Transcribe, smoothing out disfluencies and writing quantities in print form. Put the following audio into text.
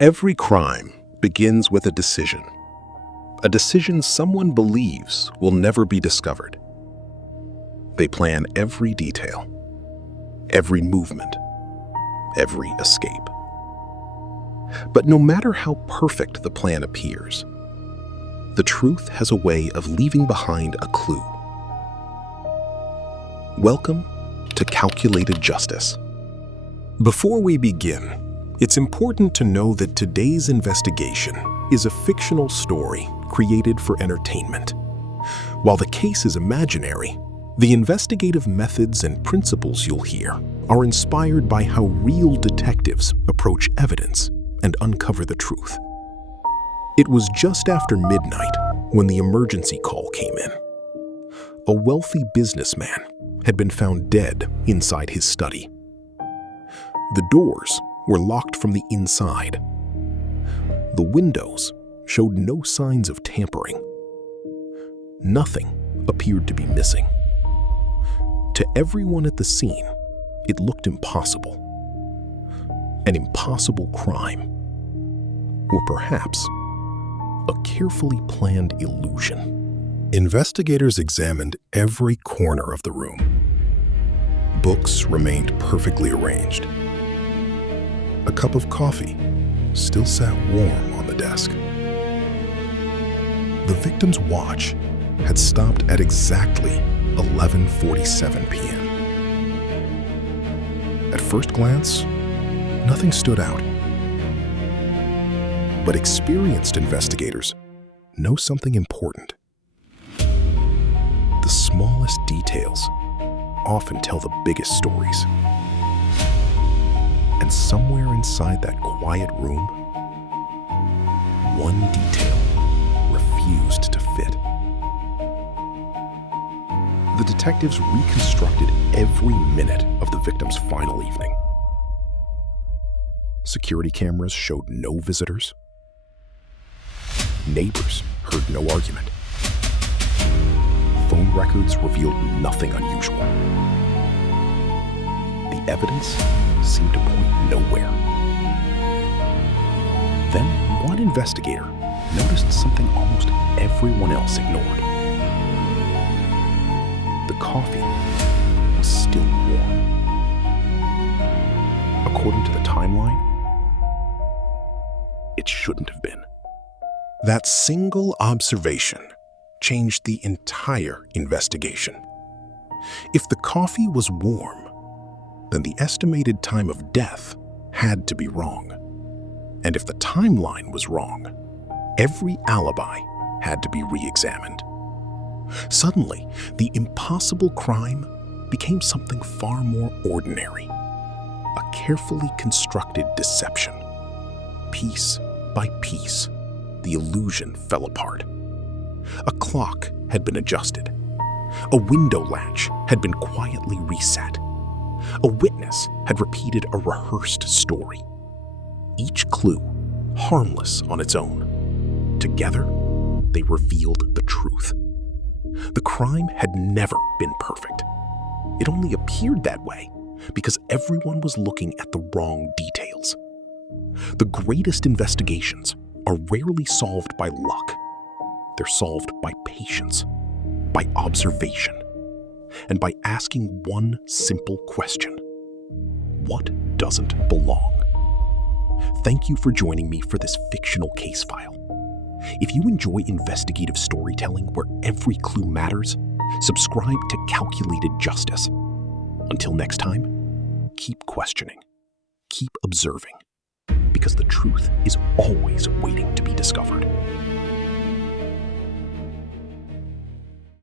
Every crime begins with a decision someone believes will never be discovered. They plan every detail, every movement, every escape. But no matter how perfect the plan appears, the truth has a way of leaving behind a clue. Welcome to Calculated Justice. Before we begin, it's important to know that today's investigation is a fictional story created for entertainment. While the case is imaginary, the investigative methods and principles you'll hear are inspired by how real detectives approach evidence and uncover the truth. It was just after midnight when the emergency call came in. A wealthy businessman had been found dead inside his study. The doors were locked from the inside. The windows showed no signs of tampering. Nothing appeared to be missing. To everyone at the scene, it looked impossible. An impossible crime, or perhaps a carefully planned illusion. Investigators examined every corner of the room. Books remained perfectly arranged. A cup of coffee still sat warm on the desk. The victim's watch had stopped at exactly 11:47 p.m. At first glance, nothing stood out. But experienced investigators know something important. The smallest details often tell the biggest stories. And somewhere inside that quiet room, one detail refused to fit. The detectives reconstructed every minute of the victim's final evening. Security cameras showed no visitors. Neighbors heard no argument. Phone records revealed nothing unusual. The evidence seemed to point nowhere. Then one investigator noticed something almost everyone else ignored. The coffee was still warm. According to the timeline, it shouldn't have been. That single observation changed the entire investigation. If the coffee was warm, then the estimated time of death had to be wrong. And if the timeline was wrong, every alibi had to be re-examined. Suddenly, the impossible crime became something far more ordinary. A carefully constructed deception. Piece by piece, the illusion fell apart. A clock had been adjusted. A window latch had been quietly reset. A witness had repeated a rehearsed story. Each clue harmless on its own. Together, they revealed the truth. The crime had never been perfect. It only appeared that way because everyone was looking at the wrong details. The greatest investigations are rarely solved by luck. They're solved by patience, by observation, and by asking one simple question: what doesn't belong? Thank you for joining me for this fictional case file. If you enjoy investigative storytelling where every clue matters, subscribe to Calculated Justice. Until next time, keep questioning, keep observing, because the truth is always waiting to be discovered.